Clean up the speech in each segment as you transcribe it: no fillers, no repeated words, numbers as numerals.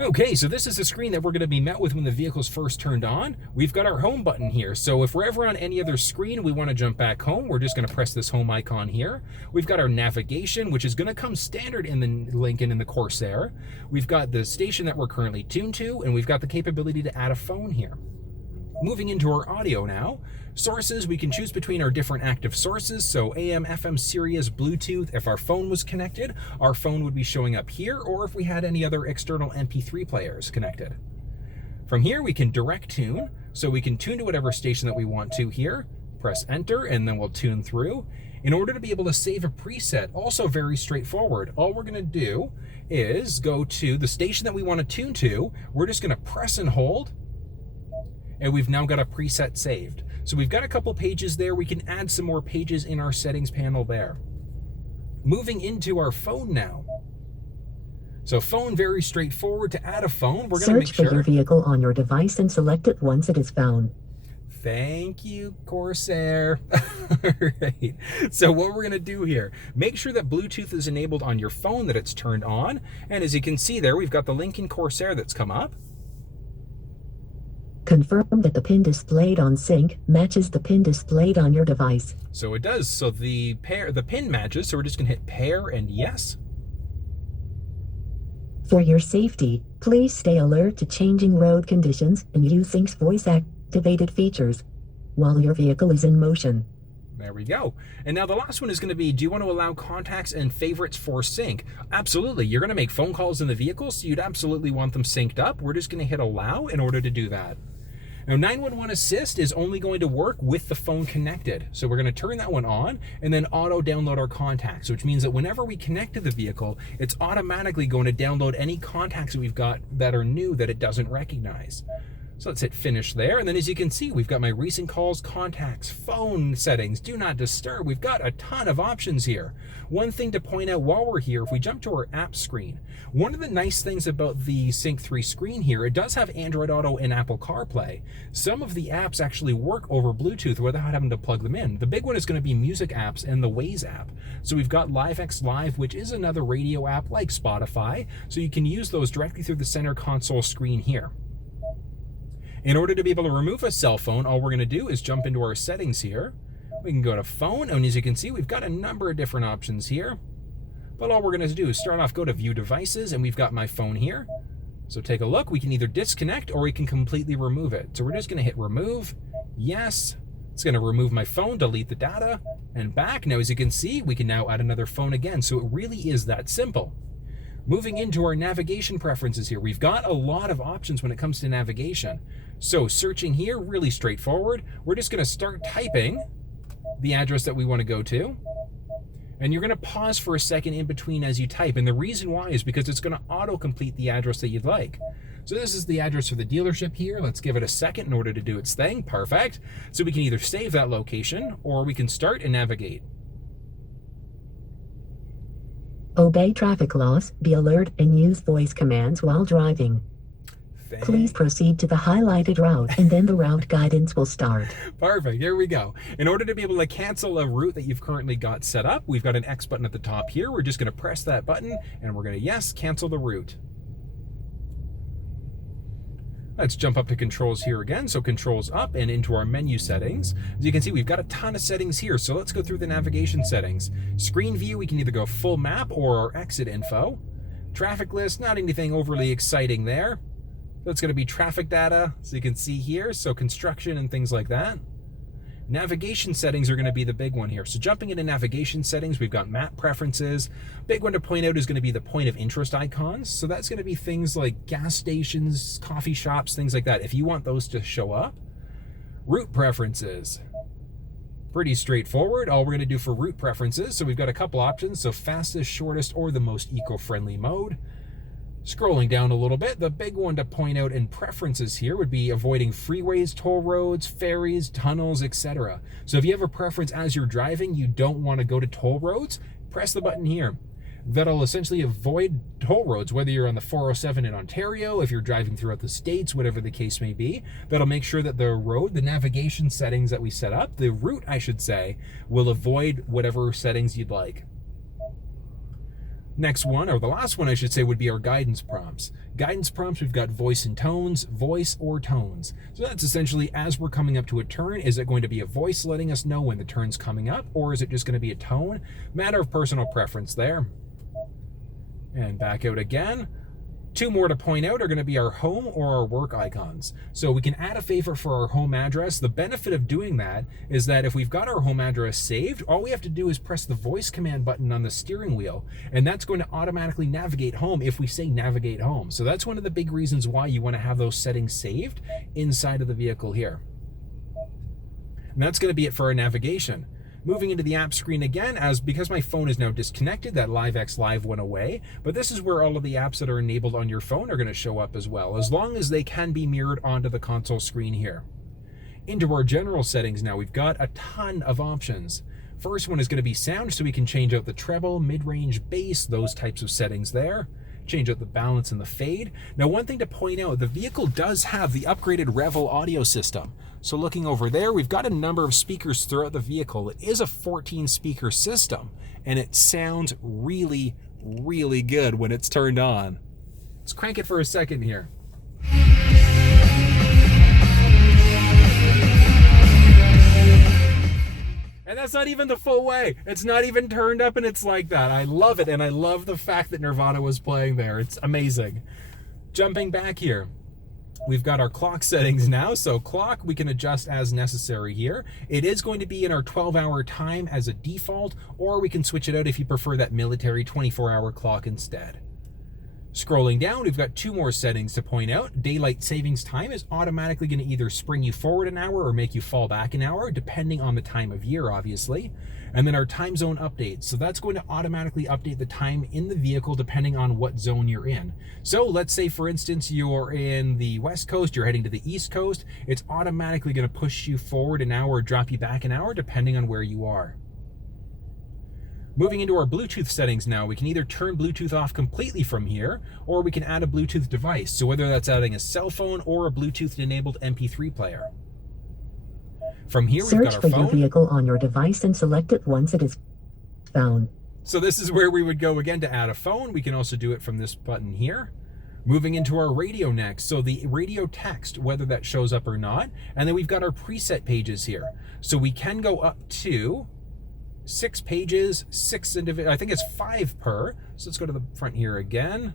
Okay, so this is the screen that we're going to be met with when the vehicle's first turned on. We've got our home button here. So if we're ever on any other screen, we want to jump back home, we're just going to press this home icon here. We've got our navigation, which is going to come standard in the Lincoln and the Corsair. We've got the station that we're currently tuned to, and we've got the capability to add a phone here. Moving into our audio now. Sources, we can choose between our different active sources, so AM, FM, Sirius, Bluetooth. If our phone was connected, our phone would be showing up here, or if we had any other external MP3 players connected. From here, we can direct tune, so we can tune to whatever station that we want to here. Press enter, and then we'll tune through. In order to be able to save a preset, also very straightforward. All we're going to do is go to the station that we want to tune to. We're just going to press and hold, and we've now got a preset saved. So we've got a couple pages there. We can add some more pages in our settings panel there. Moving into our phone now. So phone, very straightforward. To add a phone, we're going to make sure. Search for your vehicle on your device and select it once it is found. Thank you, Corsair. All right. So what we're going to do here, make sure that Bluetooth is enabled on your phone, that it's turned on. And as you can see there, we've got the Lincoln Corsair that's come up. Confirm that the pin displayed on Sync matches the pin displayed on your device. So it does. So the pin matches. So we're just going to hit pair and yes. For your safety, please stay alert to changing road conditions and use Sync's voice-activated features while your vehicle is in motion. There we go. And now the last one is going to be, do you want to allow contacts and favorites for sync? Absolutely. You're going to make phone calls in the vehicle, so you'd absolutely want them synced up. We're just going to hit allow in order to do that. Now, 911 Assist is only going to work with the phone connected. So we're going to turn that one on and then auto download our contacts, which means that whenever we connect to the vehicle, it's automatically going to download any contacts that we've got that are new that it doesn't recognize. So let's hit finish there. And then as you can see, we've got my recent calls, contacts, phone settings, do not disturb. We've got a ton of options here. One thing to point out while we're here, if we jump to our app screen, one of the nice things about the Sync3 screen here, it does have Android Auto and Apple CarPlay. Some of the apps actually work over Bluetooth without having to plug them in. The big one is going to be music apps and the Waze app. So we've got LiveX Live, which is another radio app like Spotify. So you can use those directly through the center console screen here. In order to be able to remove a cell phone, all we're going to do is jump into our settings here. We can go to phone, and as you can see, we've got a number of different options here. But all we're going to do is start off, go to view devices, and we've got my phone here. So take a look. We can either disconnect or we can completely remove it. So we're just going to hit remove. Yes. It's going to remove my phone, delete the data, and back. Now, as you can see, we can now add another phone again. So it really is that simple. Moving into our navigation preferences here, we've got a lot of options when it comes to navigation. So searching here, really straightforward. We're just going to start typing the address that we want to go to. And you're going to pause for a second in between as you type. And the reason why is because it's going to auto-complete the address that you'd like. So this is the address for the dealership here. Let's give it a second in order to do its thing. Perfect. So we can either save that location or we can start and navigate. Obey traffic laws, be alert, and use voice commands while driving. Please proceed to the highlighted route, and then the route guidance will start. Perfect. Here we go. In order to be able to cancel a route that you've currently got set up, we've got an X button at the top here. We're just going to press that button, and we're going to, yes, cancel the route. Let's jump up to controls here again. So controls up and into our menu settings. As you can see, we've got a ton of settings here. So let's go through the navigation settings. Screen view, we can either go full map or our exit info. Traffic list, not anything overly exciting there. That's going to be traffic data, so you can see here. So construction and things like that. Navigation settings are going to be the big one here. So jumping into navigation settings, we've got map preferences. Big one to point out is going to be the point of interest icons. So that's going to be things like gas stations, coffee shops, things like that. If you want those to show up. Route preferences. Pretty straightforward. All we're going to do for route preferences, so we've got a couple options. So fastest, shortest, or the most eco-friendly mode. Scrolling down a little bit, the big one to point out in preferences here would be avoiding freeways, toll roads, ferries, tunnels, etc. So if you have a preference as you're driving, you don't want to go to toll roads, press the button here. That'll essentially avoid toll roads, whether you're on the 407 in Ontario, if you're driving throughout the States, whatever the case may be. That'll make sure that the road, the navigation settings that we set up, the route, I should say, will avoid whatever settings you'd like. Next one, or the last one I should say, would be our guidance prompts. Guidance prompts, we've got voice and tones, voice or tones. So that's essentially, as we're coming up to a turn, is it going to be a voice letting us know when the turn's coming up, or is it just going to be a tone? Matter of personal preference there. And back out again. Two more to point out are going to be our home or our work icons. So we can add a favorite for our home address. The benefit of doing that is that if we've got our home address saved, all we have to do is press the voice command button on the steering wheel, and that's going to automatically navigate home if we say navigate home. So that's one of the big reasons why you want to have those settings saved inside of the vehicle here. And that's going to be it for our navigation. Moving into the app screen again, because my phone is now disconnected, that LiveX Live went away, but this is where all of the apps that are enabled on your phone are going to show up as well, as long as they can be mirrored onto the console screen here. Into our general settings now, we've got a ton of options. First one is going to be sound, so we can change out the treble, mid-range, bass, those types of settings there. Change out the balance and the fade. Now, one thing to point out, the vehicle does have the upgraded Revel audio system. So looking over there, we've got a number of speakers throughout the vehicle. It is a 14-speaker system, and it sounds really, really good when it's turned on. Let's crank it for a second here. And that's not even the full way. It's not even turned up and it's like that. I love it, and I love the fact that Nirvana was playing there. It's amazing. Jumping back here, we've got our clock settings now. So clock, we can adjust as necessary here. It is going to be in our 12-hour time as a default, or we can switch it out if you prefer that military 24-hour clock instead. Scrolling down, we've got two more settings to point out. Daylight savings time is automatically going to either spring you forward an hour or make you fall back an hour, depending on the time of year, obviously. And then our time zone updates. So that's going to automatically update the time in the vehicle depending on what zone you're in. So let's say, for instance, you're in the West Coast, you're heading to the East Coast. It's automatically going to push you forward an hour or drop you back an hour, depending on where you are. Moving into our Bluetooth settings now, we can either turn Bluetooth off completely from here, or we can add a Bluetooth device. So whether that's adding a cell phone or a Bluetooth-enabled MP3 player. From here, we've got our phone. Search for your vehicle on your device and select it once it is found. So this is where we would go again to add a phone. We can also do it from this button here. Moving into our radio next. So the radio text, whether that shows up or not. And then we've got our preset pages here. So we can go up to 6 pages, 6 individual, I think it's 5 per. So let's go to the front here again.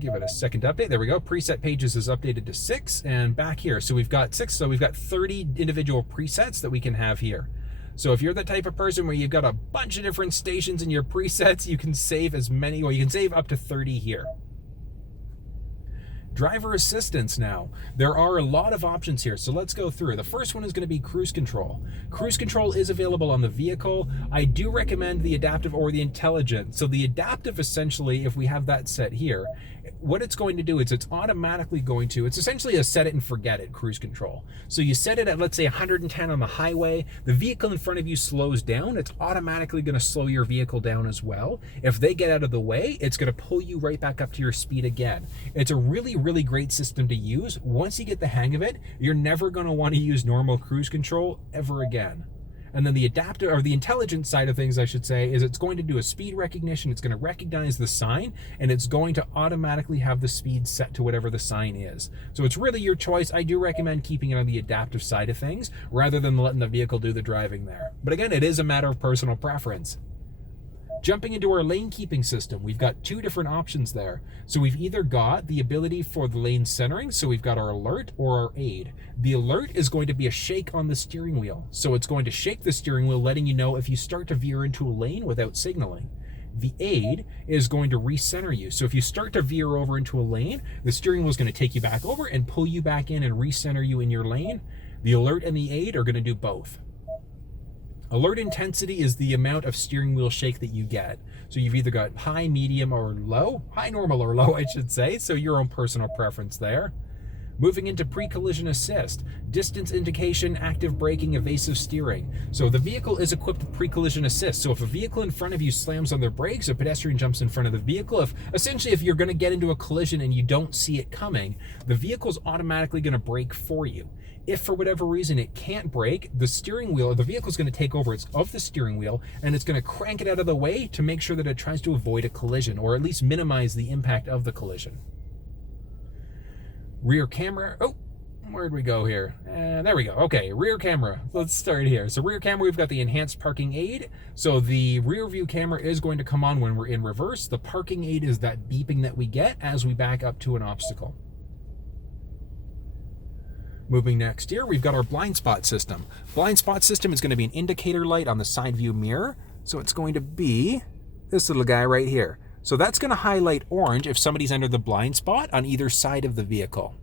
Give it a second to update. There we go. Preset pages is updated to 6, and back here. So we've got 6, so we've got 30 individual presets that we can have here. So if you're the type of person where you've got a bunch of different stations in your presets, you can save as many, or you can save up to 30 here. Driver assistance now. There are a lot of options here, so let's go through. The first one is going to be cruise control. Cruise control is available on the vehicle. I do recommend the adaptive or the intelligent. So the adaptive, essentially, if we have that set here, what it's going to do is it's automatically going to, it's essentially a set it and forget it cruise control. So you set it at, let's say, 110 on the highway. The vehicle in front of you slows down. It's automatically going to slow your vehicle down as well. If they get out of the way, it's going to pull you right back up to your speed again. It's a really great system to use. Once you get the hang of it, you're never going to want to use normal cruise control ever again. And then the adaptive, or the intelligent side of things, I should say, is it's going to do a speed recognition. It's going to recognize the sign, and it's going to automatically have the speed set to whatever the sign is. So it's really your choice. I do recommend keeping it on the adaptive side of things rather than letting the vehicle do the driving there. But again, it is a matter of personal preference. Jumping into our lane keeping system, we've got 2 different options there. So we've either got the ability for the lane centering, so we've got our alert or our aid. The alert is going to be a shake on the steering wheel. So it's going to shake the steering wheel, letting you know if you start to veer into a lane without signaling. The aid is going to recenter you. So if you start to veer over into a lane, the steering wheel is going to take you back over and pull you back in and recenter you in your lane. The alert and the aid are going to do both. Alert intensity is the amount of steering wheel shake that you get. So you've either got high, medium, or low. High, normal, or low, I should say. So your own personal preference there. Moving into pre-collision assist, distance indication, active braking, evasive steering. So the vehicle is equipped with pre-collision assist. So if a vehicle in front of you slams on their brakes, a pedestrian jumps in front of the vehicle, if you're going to get into a collision and you don't see it coming, the vehicle's automatically going to brake for you. If for whatever reason it can't brake, the steering wheel, or the vehicle's going to take over of the steering wheel, and it's going to crank it out of the way to make sure that it tries to avoid a collision, or at least minimize the impact of the collision. Rear camera. Oh, where'd we go here? There we go. Okay, rear camera. Let's start here. So rear camera, we've got the enhanced parking aid. So the rear view camera is going to come on when we're in reverse. The parking aid is that beeping that we get as we back up to an obstacle. Moving next here, we've got our blind spot system. Blind spot system is going to be an indicator light on the side view mirror. So it's going to be this little guy right here. So that's going to highlight orange if somebody's entered the blind spot on either side of the vehicle.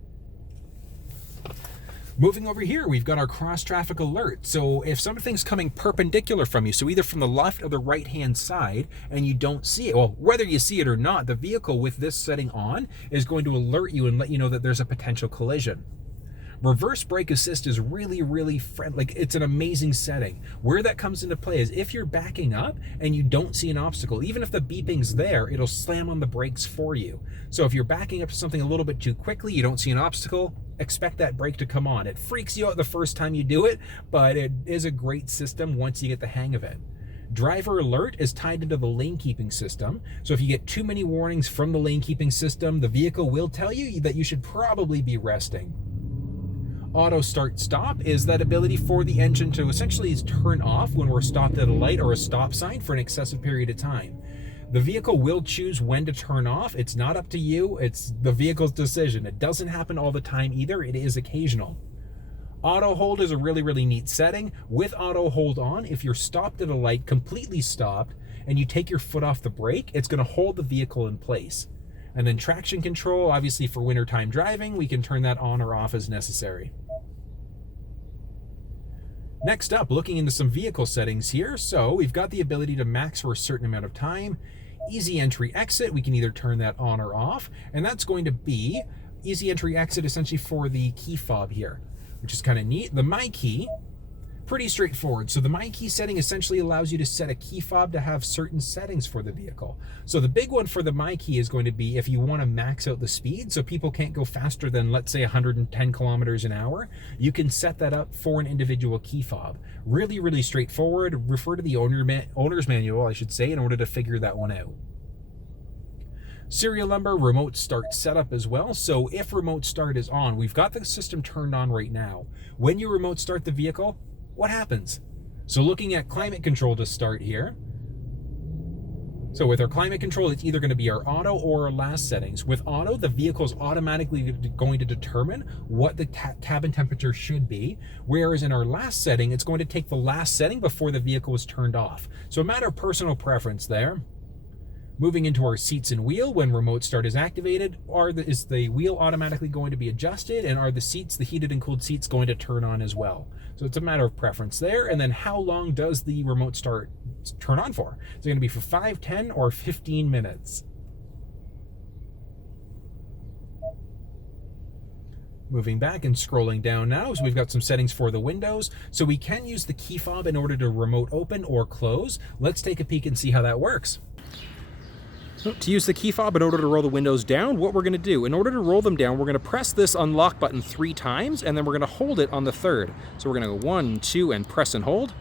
Moving over here, we've got our cross traffic alert. So if something's coming perpendicular from you, so either from the left or the right hand side, and you don't see it, well, whether you see it or not, the vehicle with this setting on is going to alert you and let you know that there's a potential collision. Reverse brake assist is really friendly. Like, it's an amazing setting. Where that comes into play is if you're backing up and you don't see an obstacle, even if the beeping's there, it'll slam on the brakes for you. So if you're backing up to something a little bit too quickly, you don't see an obstacle, expect that brake to come on. It freaks you out the first time you do it, but it is a great system once you get the hang of it. Driver alert is tied into the lane keeping system. So if you get too many warnings from the lane keeping system, the vehicle will tell you that you should probably be resting. Auto start stop is that ability for the engine to essentially turn off when we're stopped at a light or a stop sign for an excessive period of time. The vehicle will choose when to turn off. It's not up to you. It's the vehicle's decision. It doesn't happen all the time either. It is occasional. Auto hold is a really neat setting. With auto hold on, if you're stopped at a light, completely stopped, and you take your foot off the brake, it's going to hold the vehicle in place. And then traction control, obviously for wintertime driving, we can turn that on or off as necessary. Next up, looking into some vehicle settings here. So we've got the ability to max for a certain amount of time. Easy entry exit, we can either turn that on or off. And that's going to be easy entry exit essentially for the key fob here, which is kind of neat. The Mikey, pretty straightforward. So the Mikey setting essentially allows you to set a key fob to have certain settings for the vehicle. So the big one for the Mikey is going to be if you want to max out the speed so people can't go faster than, let's say, 110 kilometers an hour, you can set that up for an individual key fob. Really straightforward. Refer to the owner's manual, I should say, in order to figure that one out. Serial number, remote start setup as well. So if remote start is on, we've got the system turned on right now. When you remote start the vehicle, what happens? So looking at climate control to start here. So with our climate control, it's either going to be our auto or our last settings. With auto, the vehicle is automatically going to determine what the cabin temperature should be. Whereas in our last setting, it's going to take the last setting before the vehicle is turned off. So a matter of personal preference there. Moving into our seats and wheel, when remote start is activated, is the wheel automatically going to be adjusted, and are the seats, the heated and cooled seats, going to turn on as well? So it's a matter of preference there. And then how long does the remote start turn on for? Is it going to be for 5, 10, or 15 minutes? Moving back and scrolling down now, so we've got some settings for the windows. So we can use the key fob in order to remote open or close. Let's take a peek and see how that works. To use the key fob in order to roll the windows down, what we're going to do, in order to roll them down, we're going to press this unlock button 3 times, and then we're going to hold it on the 3rd. So we're going to go 1, 2, and press and hold.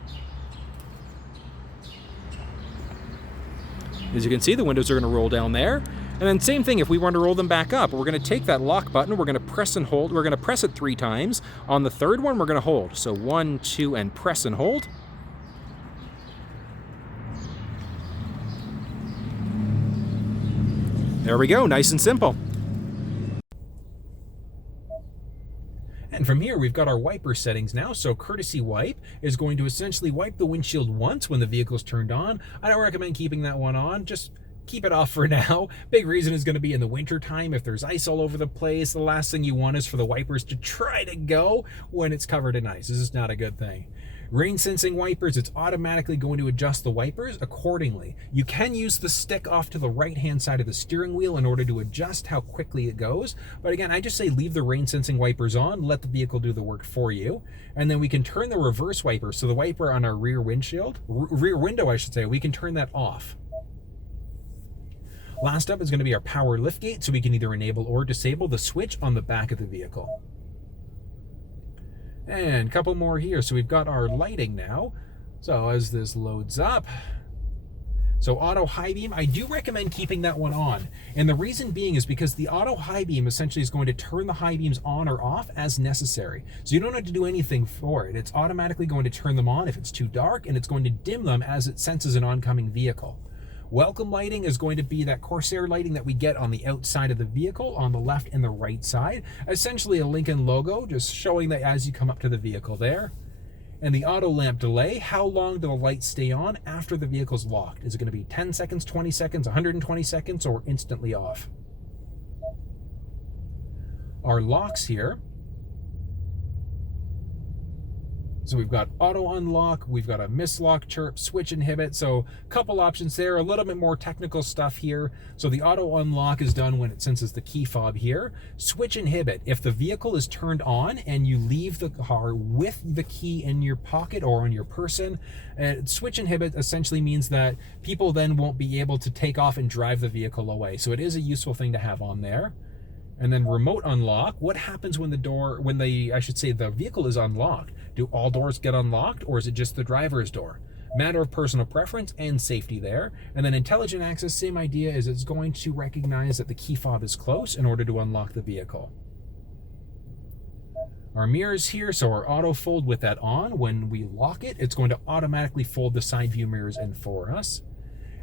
As you can see, the windows are going to roll down there. And then same thing, if we want to roll them back up, we're going to take that lock button, we're going to press and hold, we're going to press it 3 times. On the 3rd one, we're going to hold. So 1, 2, and press and hold. There we go, nice and simple. And from here, we've got our wiper settings now. So courtesy wipe is going to essentially wipe the windshield once when the vehicle's turned on. I don't recommend keeping that one on, just keep it off for now. Big reason is going to be in the winter time. If there's ice all over the place, the last thing you want is for the wipers to try to go when it's covered in ice. This is not a good thing. Rain sensing wipers, it's automatically going to adjust the wipers accordingly. You can use the stick off to the right hand side of the steering wheel in order to adjust how quickly it goes. But again, I just say leave the rain sensing wipers on, let the vehicle do the work for you. And then we can turn the reverse wiper, so the wiper on our rear window, I should say, we can turn that off. Last up is going to be our power liftgate, so we can either enable or disable the switch on the back of the vehicle. And a couple more here. So we've got our lighting now. So as this loads up, so auto high beam, I do recommend keeping that one on. And the reason being is because the auto high beam essentially is going to turn the high beams on or off as necessary. So you don't have to do anything for it. It's automatically going to turn them on if it's too dark, and it's going to dim them as it senses an oncoming vehicle. Welcome lighting is going to be that Corsair lighting that we get on the outside of the vehicle on the left and the right side. Essentially a Lincoln logo, just showing that as you come up to the vehicle there. And the auto lamp delay, how long do the lights stay on after the vehicle's locked? Is it going to be 10 seconds, 20 seconds, 120 seconds, or instantly off? Our locks here. So we've got auto unlock, we've got a mislock, chirp, switch inhibit. So a couple options there, a little bit more technical stuff here. So the auto unlock is done when it senses the key fob here. Switch inhibit, if the vehicle is turned on and you leave the car with the key in your pocket or on your person, switch inhibit essentially means that people then won't be able to take off and drive the vehicle away. So it is a useful thing to have on there. And then remote unlock, what happens when the vehicle is unlocked? Do all doors get unlocked, or is it just the driver's door? Matter of personal preference and safety there. And then intelligent access, same idea, is it's going to recognize that the key fob is close in order to unlock the vehicle. Our mirrors here, so our auto fold with that on, when we lock it, it's going to automatically fold the side view mirrors in for us.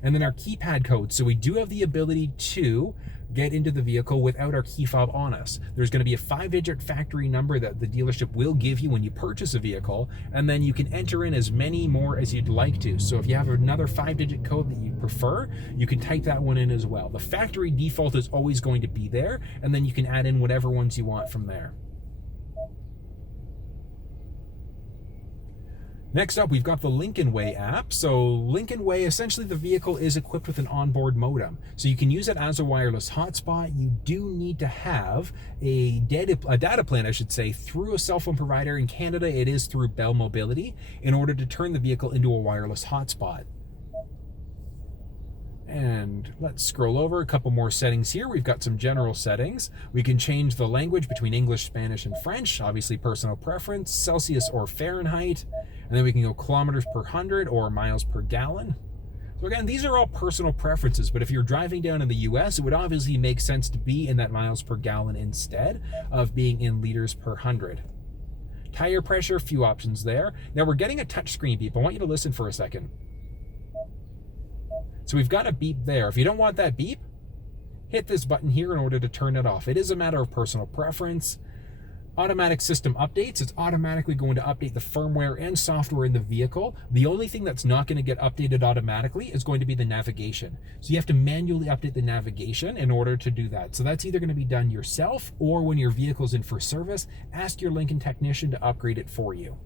And then our keypad code, so we do have the ability to get into the vehicle without our key fob on us. There's going to be a 5-digit factory number that the dealership will give you when you purchase a vehicle, and then you can enter in as many more as you'd like to. So if you have another 5-digit code that you prefer, you can type that one in as well. The factory default is always going to be there, and then you can add in whatever ones you want from there. Next up, we've got the Lincoln Way app. So Lincoln Way, essentially the vehicle is equipped with an onboard modem. So you can use it as a wireless hotspot. You do need to have a data plan, I should say, through a cell phone provider. In Canada, it is through Bell Mobility, in order to turn the vehicle into a wireless hotspot. And let's scroll over a couple more settings here. We've got some general settings. We can change the language between English, Spanish, and French, obviously personal preference, Celsius or Fahrenheit. And then we can go kilometers per 100 or miles per gallon. So again, these are all personal preferences, but if you're driving down in the US, it would obviously make sense to be in that miles per gallon instead of being in liters per 100. Tire pressure, few options there. Now we're getting a touch screen beep. I want you to listen for a second. So we've got a beep there. If you don't want that beep, hit this button here in order to turn it off. It is a matter of personal preference. Automatic system updates, it's automatically going to update the firmware and software in the vehicle. The only thing that's not going to get updated automatically is going to be the navigation. So you have to manually update the navigation in order to do that. So that's either going to be done yourself, or when your vehicle's in for service, ask your Lincoln technician to upgrade it for you.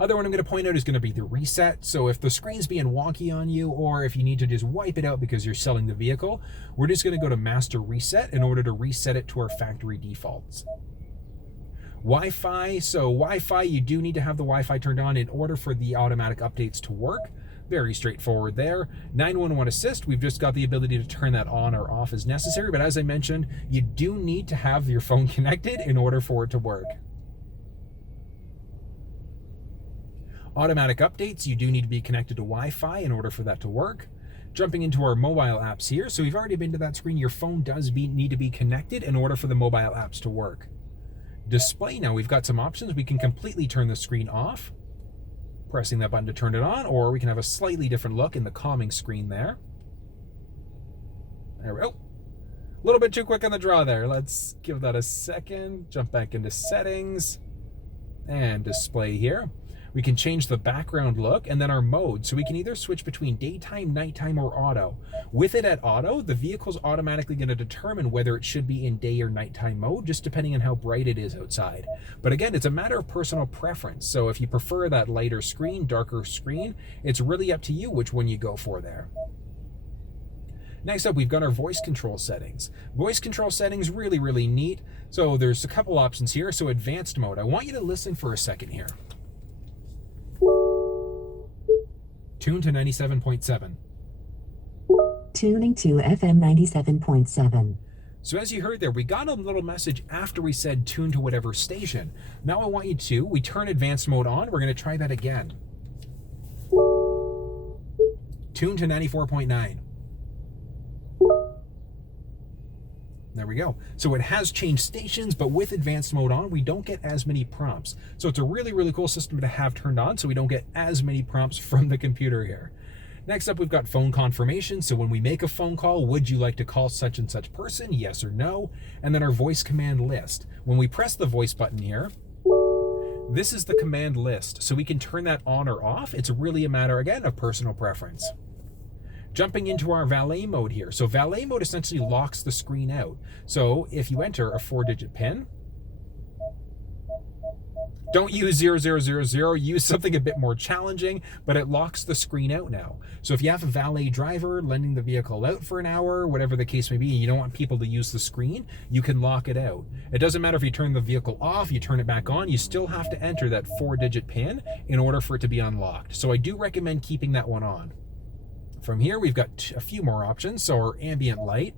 Other one I'm going to point out is going to be the reset. So if the screen's being wonky on you, or if you need to just wipe it out because you're selling the vehicle, we're just going to go to master reset in order to reset it to our factory defaults. Wi-Fi, so Wi-Fi, you do need to have the Wi-Fi turned on in order for the automatic updates to work. Very straightforward there. 911 assist, we've just got the ability to turn that on or off as necessary, but as I mentioned, you do need to have your phone connected in order for it to work. Automatic updates, you do need to be connected to Wi-Fi in order for that to work. Jumping into our mobile apps here, so we've already been to that screen. Your phone does need to be connected in order for the mobile apps to work. Display, now we've got some options. We can completely turn the screen off, pressing that button to turn it on, or we can have a slightly different look in the calming screen there. There we go. A little bit too quick on the draw there. Let's give that a second. Jump back into settings and display here. We can change the background look and then our mode. So we can either switch between daytime, nighttime, or auto. With it at auto, the vehicle's automatically going to determine whether it should be in day or nighttime mode, just depending on how bright it is outside. But again, it's a matter of personal preference. So if you prefer that lighter screen, darker screen, it's really up to you which one you go for there. Next up, we've got our voice control settings. Voice control settings, really, really neat. So there's a couple options here. So advanced mode, I want you to listen for a second here. Tune to 97.7. Tuning to FM 97.7. So as you heard there, we got a little message after we said tune to whatever station. Now I want you to, we turn advanced mode on. We're going to try that again. Tune to 94.9. There we go. So it has changed stations, but with advanced mode on, we don't get as many prompts. So it's a really, really cool system to have turned on so we don't get as many prompts from the computer here. Next up, we've got phone confirmation. So when we make a phone call, would you like to call such and such person? Yes or no? And then our voice command list. When we press the voice button here, this is the command list. So we can turn that on or off. It's really a matter, again, of personal preference. Jumping into our valet mode here. So valet mode essentially locks the screen out. So if you enter a 4-digit PIN, don't use 0000, use something a bit more challenging, but it locks the screen out now. So if you have a valet driver lending the vehicle out for an hour, whatever the case may be, and you don't want people to use the screen, you can lock it out. It doesn't matter if you turn the vehicle off, you turn it back on, you still have to enter that 4-digit PIN in order for it to be unlocked. So I do recommend keeping that one on. From here, we've got a few more options. So our ambient light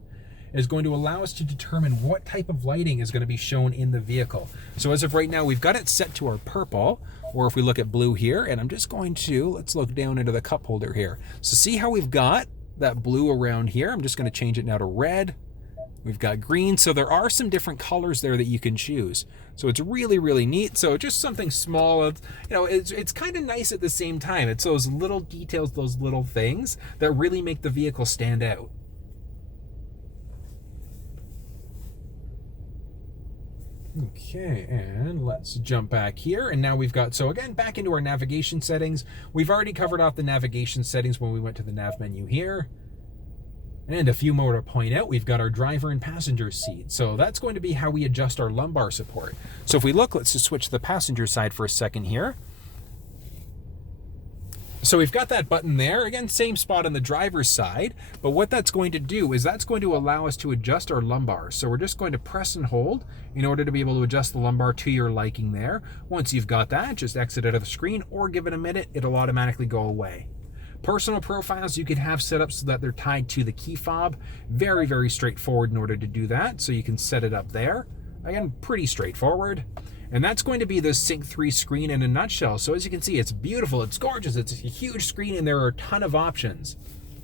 is going to allow us to determine what type of lighting is going to be shown in the vehicle. So as of right now, we've got it set to our purple, or if we look at blue here, and I'm just going to, let's look down into the cup holder here. So see how we've got that blue around here? I'm just going to change it now to red. We've got green. So there are some different colors there that you can choose. So it's really, really neat. So just something small, you know, it's kind of nice at the same time. It's those little details, those little things that really make the vehicle stand out. Okay, and let's jump back here. And now we've got, so again, back into our navigation settings. We've already covered off the navigation settings when we went to the nav menu here. And a few more to point out, we've got our driver and passenger seat. So that's going to be how we adjust our lumbar support. So if we look, let's just switch to the passenger side for a second here. So we've got that button there, again, same spot on the driver's side, but what that's going to do is that's going to allow us to adjust our lumbar. So we're just going to press and hold in order to be able to adjust the lumbar to your liking there. Once you've got that, just exit out of the screen or give it a minute, it'll automatically go away. Personal profiles you can have set up so that they're tied to the key fob. Very, very straightforward in order to do that. So you can set it up there. Again, pretty straightforward. And that's going to be the Sync3 screen in a nutshell. So as you can see, it's beautiful, it's gorgeous, it's a huge screen, and there are a ton of options.